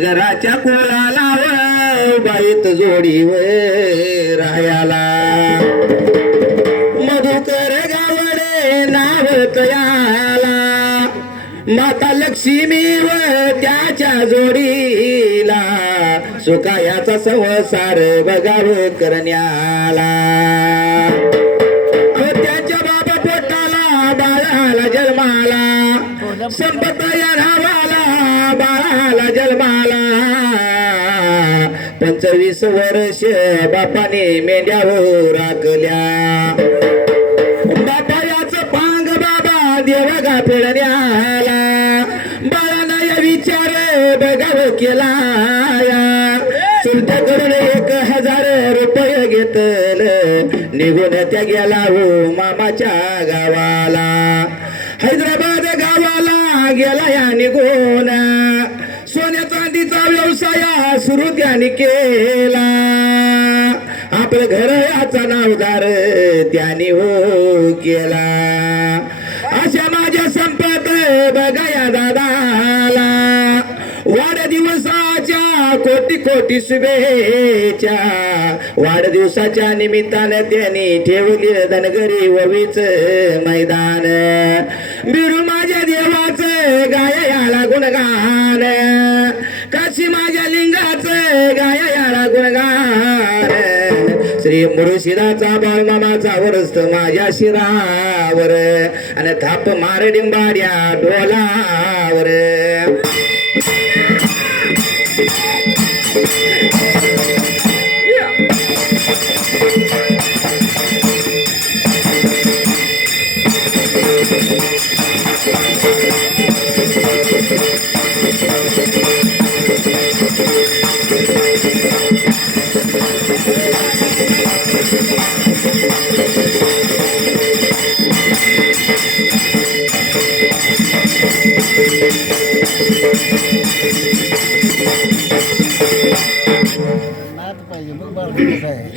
नगराच्या कोळाला बाईत जोडीव रायाला मधुकर गावडे नाव तयाला माता लक्ष्मी व त्याच्या जोडीला सुखायाचा संसार बघाव करण्याला त्याच्या बाबा पोटाला बाळाला जन्माला संपत या नावाला बाळाला जन्माला 25 वर्ष बापाने मेंढ्यावर राखल्या बापा याच पांग बाबा देवगा फेडण्याला बाळाला या विचार बघाव केला चुलत्याकडून 1000 रुपये घेतल निघून त्या गेला हो मामाच्या गावाला हैदराबाद गावाला गेला या निघून सोन्या चांदीचा व्यवसाय सुरू त्याने केला आपलं घर याचा नावदार त्याने हो केला अशा माझ्या संपत बघा या दादाला वाढदिवसाच्या कोटी कोटी शुभेच्छा वाढदिवसाच्या निमित्तानं त्यांनी ठेवली धनगरी ववीच मैदान बिरू माझ्या देवाचं गाय याला गुणगान काशी माझ्या लिंगाचं गाय याला गुणगान श्री मुळशीदाचा बाळमामाचा वरस्त माझ्या शिरावर आणि थाप मार डिंबाड्या डोलावर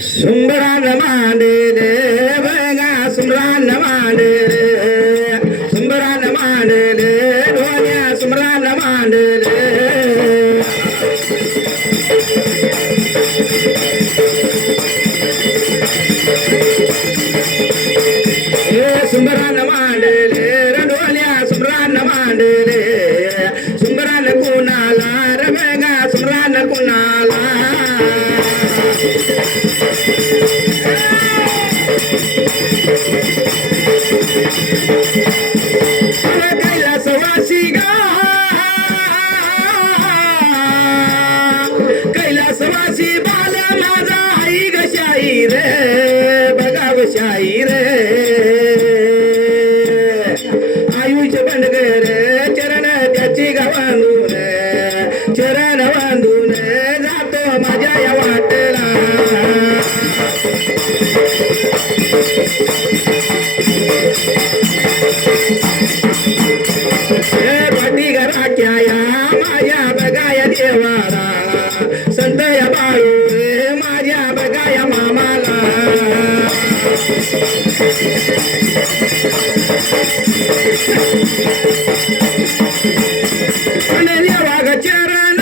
सुंदरान मांडले बघा सुंदरान मांडले सुंदरान मांडले डोळ्या सुंदरान मांडले सुंदरान मांडले डोळ्या सुंदरान मांडले सुंदरान कुणाला रे बघा सुंदरान कुणाला कैलासवासी गा कैलासवासी बाला माझा आई ग शाही रे बघाव शाही रे आयुष बंडगर चरण त्याची गावांधून चरण बांधून जातो माझ्या या वाटेला पाठी घराच्या या माझ्या बघाया देवाला संत या बाळू माझ्या बघाया मामाला देवा ग चरण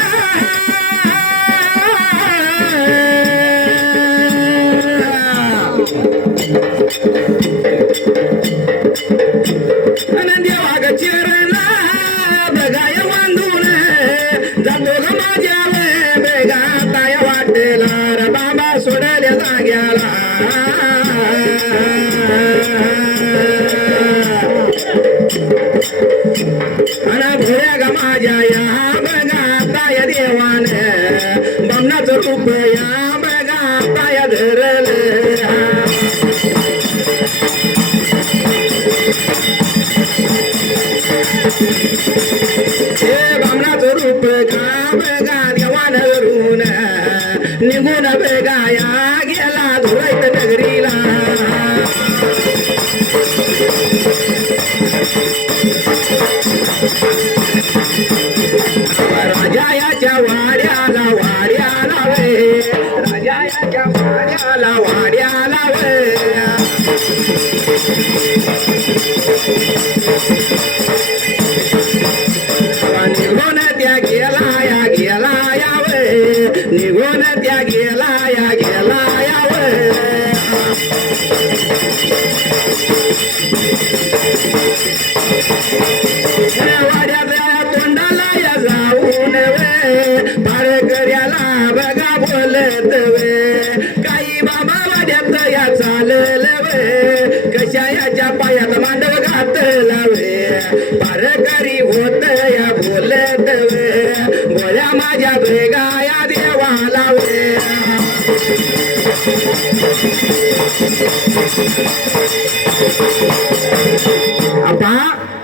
वाड्याच्या तोंडाला या जाऊन वे पारकऱ्याला बघा बोलत वे काही बाबा वाड्यात या चालल वे कशा याच्या पायात मांडव घातला वे पारकरी होत या बोलत वे बोल्या माझ्या भेगा या देवाला वे आपा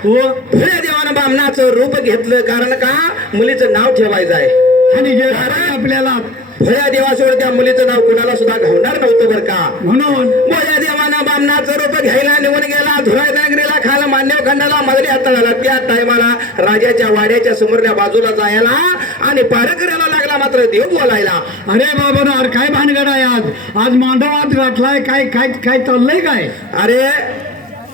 हो भोळ्या देवानं बामणाचं रूप घेतलं कारण का मुलीचं नाव ठेवायचं आहे आणि जे आपल्याला भोळ्या देवासोबत त्या मुलीचं नाव कुणाला सुद्धा घावणार नव्हतं बरं का म्हणून भोळ्या देवानं बामणाचं रूप घ्यायला निघून गेला धुराय नागरीला खाला मान्यव खंडाला मदरी हाताळाला त्या टायमाला राजाच्या वाड्याच्या समोरल्या बाजूला जायला आणि पारकऱ्याला लागला मात्र देव बोलायला अरे बाबा अरे काय भानगड आहे आज मांडवात गाठलाय काय काय काय चाललंय काय अरे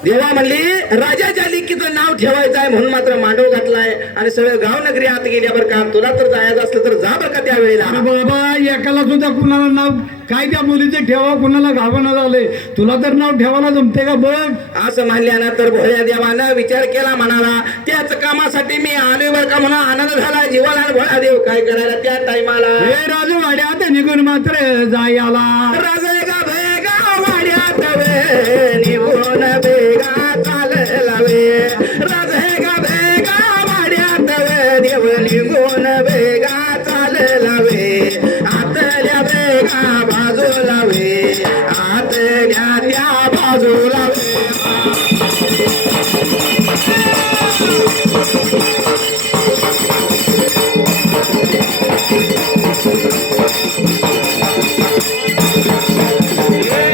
देवा म्हणली राजाच्या लेकीचं नाव ठेवायचं आहे म्हणून मात्र मांडव घातलाय आणि सगळं गाव नगरी आत गेल्यावर का तुला तर जायचं असलं तर जा बरं का त्यावेळेला अरे बाबा एकाला सुद्धा कुणाला नाव काय त्या मुलीचे ठेवा कुणाला गावानं झालंय तुला तर नाव ठेवायला जमते का बघ असं म्हणल्यानंतर भोळ्या देवानं विचार केला म्हणाला त्याच कामासाठी मी आलोय बरं का म्हणा आनंद झाला जीवाला भोळा देव काय करायला त्या टायमाला हे राजू वाड्यात निघून मात्र जायला राजा का भेगा वाड्यात वे निघून भेगा चालला वे राजा का भेगा वाड्यात वे देव निघून भेगा चालला वे आतल्या भेगा बाजूला वे आतल्या त्या बाजूला वे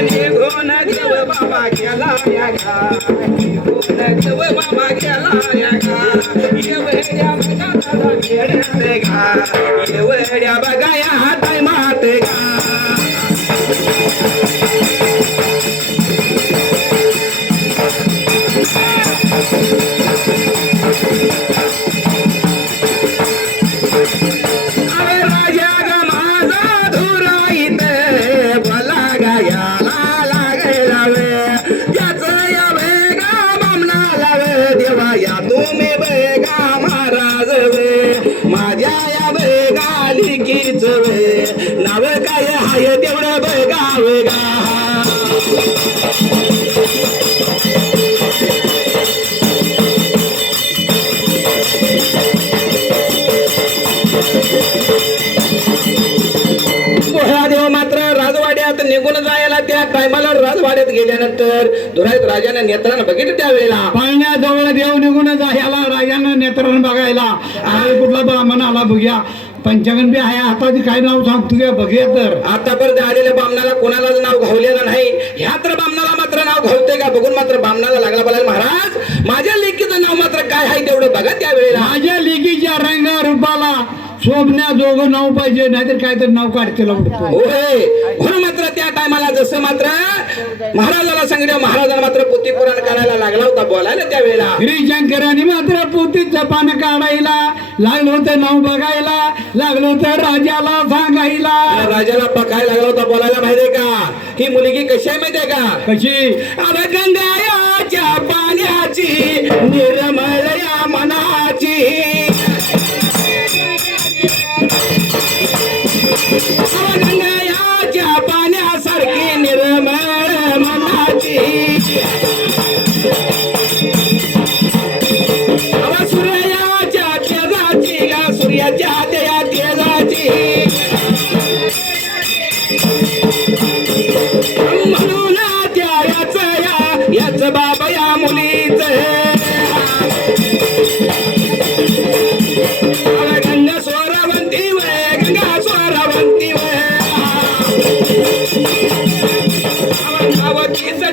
निघून देव बाबा गेला या गा निघून देव बाबा गेला या गा एवढ्या बघा खेळते गा एवढ्या बघा या हाताय माते गा अरे राजा ग माझा धुराईत भला गायाला लागला वे त्याचं या वेगा बामणाला वे देवा या तुम्ही वेगा महाराज वे माझ्या या वेगा लिखीच वे नाव काय हाय तेवढं वेगा वेगा देव मात्र राजवाड्यात निघून जायला त्या टायमाला राजवाड्यात गेल्यानंतर धुराईत राजाने नेत्रानं बघितलं त्यावेळेला पाळण्याजवळ देव निघून जायला राजानं नेत्रानं बघायला अरे कुठला ब्राह्मण आला बघूया पंचांगण बी आहे हाताची काय नाव सांगतो का बघूया तर आतापर्यंत आलेल्या बामणाला कोणालाच नाव घावलेलं नाही ह्या तर बामणाला मात्र नाव घावते का बघून मात्र बामणाला लागला बोलायला महाराज माझ्या लेकीचं नाव मात्र काय आहे तेवढं बघा त्यावेळेला माझ्या लेकीच्या रंग रूपाला शोभण्या जोगं नाव पाहिजे नाहीतर काय तर नाव काढतेला उडतो होय म्हणून मात्र त्या टायमाला जसं मात्र महाराजाला सांगितलं महाराजाला मात्र पोथी पुराण करायला लागला होता बोलायला त्यावेळेला श्रीशंकरांनी मात्र पोतीचं पान काढायला लागलं होतं नाव बघायला लागलं होतं राजाला सांगायला राजाला पकायला लागला होता बोलायला माहितीये का ही मुलगी कशी आहे माहितीये का कशी अरे गंगायाच्या पाण्याची निर्मळ या मनाची गंगायाच्या पाण्यासारखी निर्मळ मनाची सूर्याच्या तेजाची गा सूर्याच्या त्या तेजाची म्हणून त्या याच बाबा या मुलीच गंगा स्वरावंती वय गंगा स्वरावंती वय गावतीच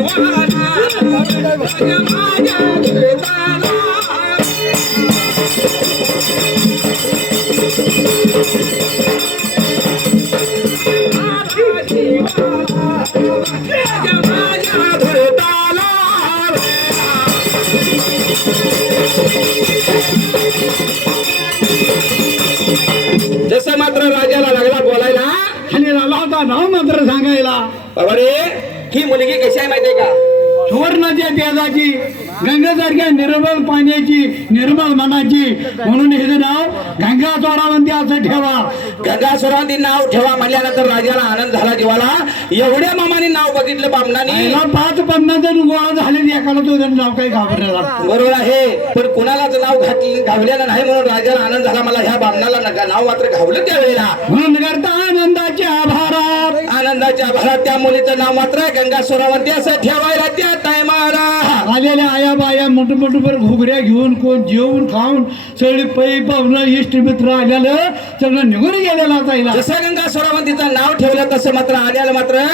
जीवाला राजा माझ्या धुरताला राजा माझ्या धुरताला जसं मात्र राजाला लागला बोलायला आणि आला होता नाव मात्र सांगायला. बाबा रे ही मुलगी कशी आहे माहितीये का सुवर्णाच्या तेजाची गंगेसारख्या निर्मळ पाण्याची निर्मळ मनाची म्हणून हे नाव गंगा चोरावंती असं ठेवा. गंगा सुरावंती नाव ठेवा म्हणल्यानंतर राजाला आनंद झाला जीवाला. एवढ्या मामाने नाव बघितलं बामणाने. पहिला 5-50 जण गोळा झाले एकाला तो जण नाव काही घाबरलेला. बरोबर आहे पण कुणालाच नाव घावलेलं नाही म्हणून राजाला आनंद झाला. मला ह्या बामणाला नका नाव मात्र घावलं त्यावेळेला. म्हणून करता आनंदाच्या भारात आनंदाच्या भरात त्या मुलीचं नाव मात्र गंगा सुरावंती असं ठेवायला त्या टायमाला आलेल्या आया बाया मोठमोठभर घुगऱ्या घेऊन कोण जेवून खाऊन सगळी पै पाहुणं इष्ट मित्र आलेलं सगळं निघून गेलेला जायला. जसं गंगा सुरावंतीचं नाव ठेवलं तसं मात्र आल्याला मात्र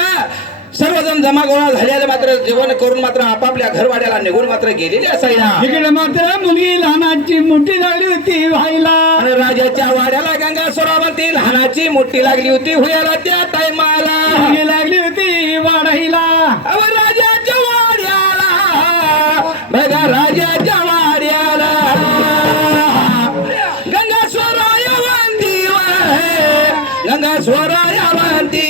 सर्वजण जमा गोळा झालेले मात्र जेवण करून मात्र आपापल्या घरवाड्याला निघून मात्र गेलेले असायला. इकडे मात्र मुलगी लहानाची मोठी लागली होती व्हायला. आणि राजाच्या वाड्याला गंगा सुरावंती लहानाची मोठी लागली होती हुयाला त्या टायमाला. मुलगी लागली होती वाढायला. अव राजाच्या वाड्याला बघा राजाच्या वाड्याला गंगा स्वरायवंती गंगा स्वरायवंती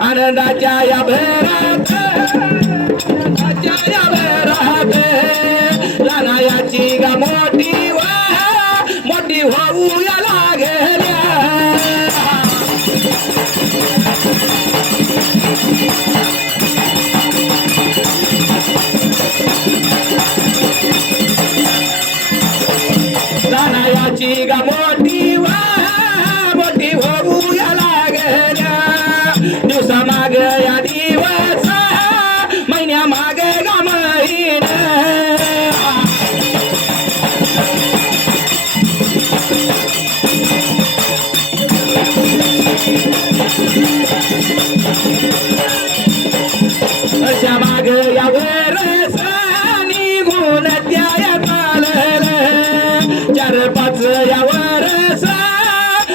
आनंदाच्या या भरात आनंदाच्या या भरात लहानाची गा मोठी मोठी होऊ या लागल्या. लहानाची गा मोठी मोठी होऊ या लागल्या. दिवसा माग या दिवस महिन्या मागे गा महिना अशा माग या वरस निघून त्या चालल 4-5 या वरस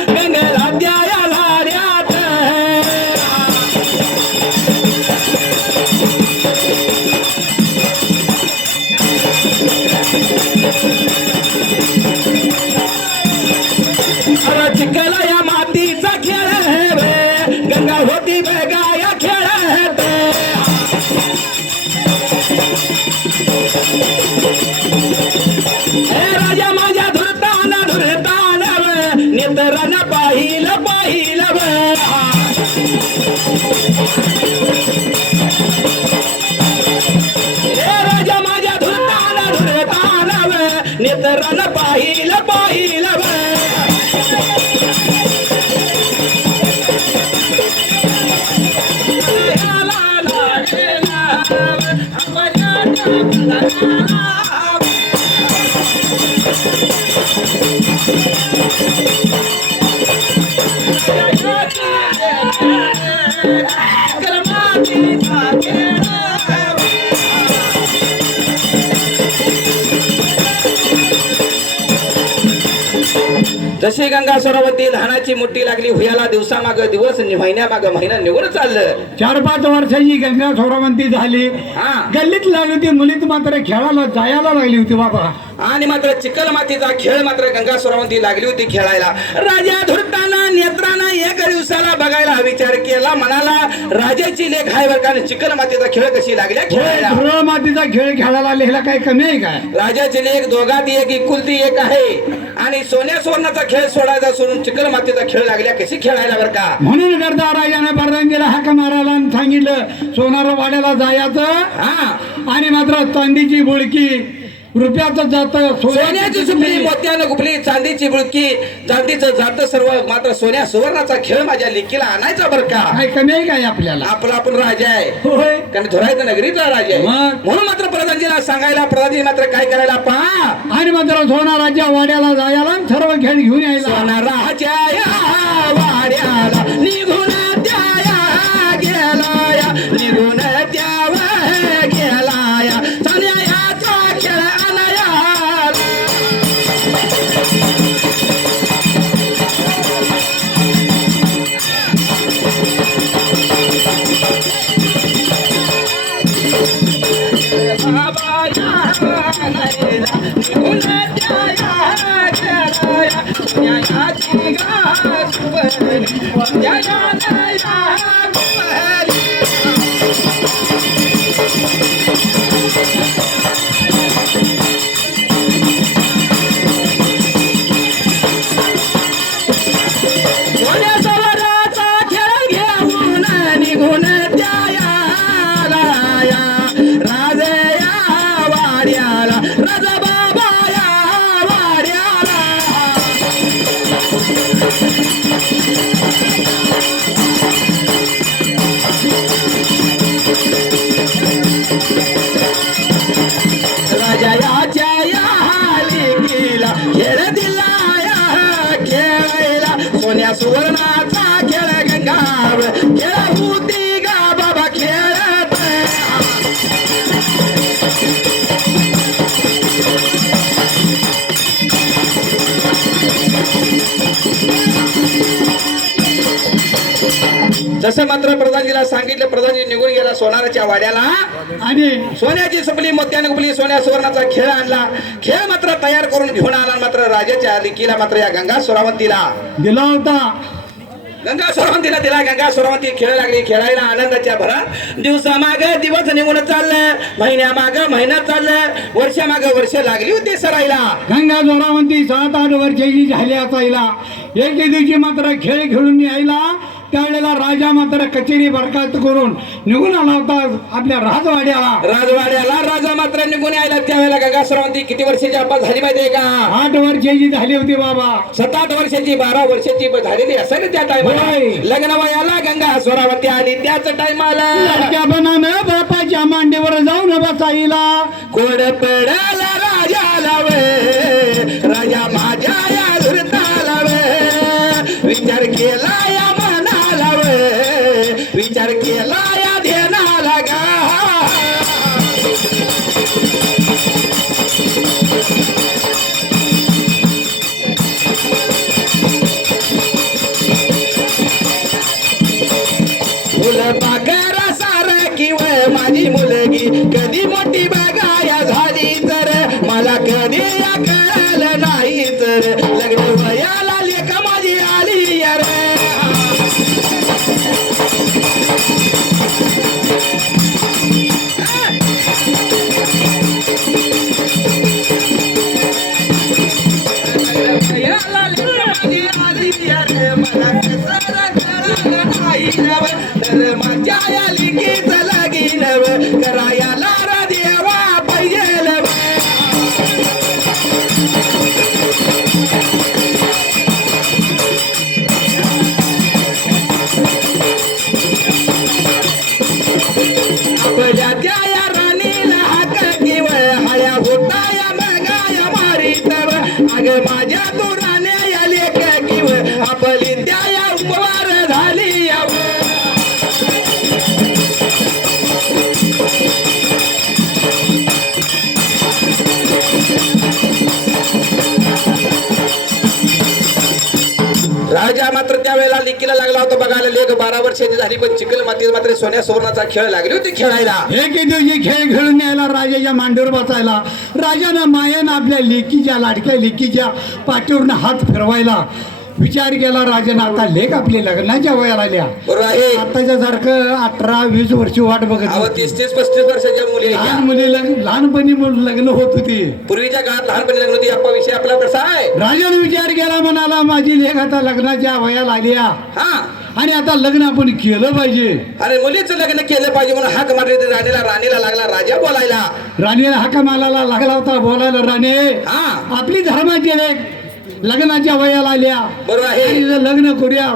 गंगेला त्या लाड्यात चिखला या मातीचा खेळ गंगा होती बेगा या खेळात. राजा माझ्या धुरताना धुरताना नेत्रानं पाहिलं पाहिलं राजा माझ्या धुरताना धुरताना नेत्रानं पाहिलं पाहिलं जशी गंगा सरोवरती लहानाची मुठी लागली हुयाला दिवसामाग दिवस महिन्यामाग महिना निघून चाललं. 4-5 वर्षाची गंगा सोरावंती झाली. हा गल्लीत लागली होती मुलीत मात्र खेळायला जायला लागली होती बाबा. आणि मात्र चिखल मातीचा खेळ मात्र गंगा सरोवरती लागली होती खेळायला. राजा धुरताना नेत्राना एक दिवसाला बघायला विचार केला. म्हणाला राजाची लेख आहे बरं का चिखल मातीचा खेळ कशी लागल्या खेळायला. धुरळ मातीचा खेळ खेळायला लिहिला काही कमी आहे काय. राजाची लेख दोघात एक एकुलती एक आहे आणि सोन्या सुवर्णाचा खेळ सोडायचा सोडून चिखल मातीचा खेळ लागल्या कशी खेळायला बरं का. म्हणून करता राजाने परवानगीला हाक मारायला आणि सांगितलं सोनार वाड्याला जायचं. हा आणि मात्र चांदीची बुळकी रुपयाचं जात सोन्याची सुपली मोत्यानं गुपली चांदीची बुळकी चांदीचं जात सर्व मात्र सोन्या सुवर्णाचा खेळ माझ्या लेकीला आणायचा बरं का. काही कमी आहे काय आपल्याला. आपला आपण राजा आहे होय कारण धुरायचं नगरीचा राजा आहे. मग? म्हणून मात्र प्रधानजीला सांगायला प्रधानजी मात्र काय करायला पहा आणि मात्र सोनाराच्या वाड्याला जायला आणि सर्व खेळ घेऊन यायला. सोनाराच्या या वाड्याला निघून त्या गेला निघून त्या बाबा या नाहीला निघून त्या खेळाया न्यायाची गाठ बहरली न्यायालया बहरली सोन्याचा खेळ घेऊन निघून त्या राजया वाड्याला राजा बाबा या वाड्याला राजा या लेकीला खेळ दिला खेळायला सोन्या सुवर्णाचा खेळ गंगाव खेळ होती गा बाबा खेळत जसं मात्र प्रधानजीला सांगितलं प्रधानजी निघून गेला सोनाराच्या वाड्याला आणि सोन्याची सपली मोत्याने गुपली सोन्या सुवर्णाचा खेळ आणला खेळ मात्र तयार करून घेऊन आला मात्र राजाच्या लेकीला मात्र या गंगा सुरावंतीला दिला होता. गंगा सुरावंतीला दिला गंगा सुरावंती खेळ लागली खेळायला आनंदाच्या भरात दिवसामाग दिवस निघून चाललं महिन्यामाग महिना चाललं वर्षामाग वर्ष लागली होती सरायला गंगा जोरावंती 7-8 वर्षाची झाली असायला. एके दिवशी मात्र खेळ खेळून यायला त्यावेळेला राजा मात्र कचेरी बरखास्त करून निघून आला होता आपल्या राजवाड्याला राजा मात्र निघून यायला त्यावेळेला गंगा सुरावंती किती वर्षाची आपण झाली माहितीये का 8 वर्षाची झाली होती बाबा. 7-8 वर्षाची 12 वर्षाची झालेली असेल त्या टायमाला होय. लग्न वयाला गंगा सुरावंती आली त्याच टायमाला लाडक्या बनानं बापाच्या मांडीवर जाऊन बसायला कोड पडाला राजाला वे राजा माझ्या या धुरताला वे विचार केला या मनाला वे विचार केला या ध्यानाला गा फुलं पाकरा सार किंवा माझी मुलगी कधी मोठी बघाया झाली तर मला कधी या कळलं नाही तर लग्न वयाला लेख माझी आली यार वयाला लेक माझी आली यार मला तर माझ्या या लिखीच लगीन करायला देवा पाहिजे आपल्या त्या या राणीला हाक किंवा हया होता या मगाया मारीत अग माझ्या तू राण्या या लेख किंवा आपली त्या या उपवार झाली या राजा मात्र त्यावेळेला लेकीला लागला होता बघायला लेख 12 वर्षाची झाली पण चिखल मातीत मात्र सोन्या सुवर्णाचा खेळ लागली होती खेळायला. एके दिवशी खेळ खेळून यायला राजाच्या मांडीवर बसायला राजानं मायेनं आपल्या लेकीच्या लाडक्या लेकीच्या पाठीवरनं हात फिरवायला विचार केला राजानं आता लेख आपल्या लग्नाच्या वयाला आल्या बरोबर आहे आताच्या सारखं 18-20 वर्ष वाट बघत अहो होती. 30-35 वर्षाच्या मुली आहेत लहान त्या. मुली लहानपणी लग्न होत होती. पूर्वीच्या काळात लहानपणी लग्न होती अप्पा विषय आपला कसा आहे राजाने विचार केला म्हणाला माझी लेख आता लग्नाच्या वयाला आल्या हा आणि आता लग्न आपण केलं पाहिजे. अरे मुलीचं लग्न केलं पाहिजे म्हणून हाक मारली होती राणीला लागला राजा बोलायला राणीला हाका मालाला लागला होता बोलायला राणे हा आपली धर्माची लेख लग्नाच्या वयाला आल्या बरोबर आहे आणि हिचं लग्न करूया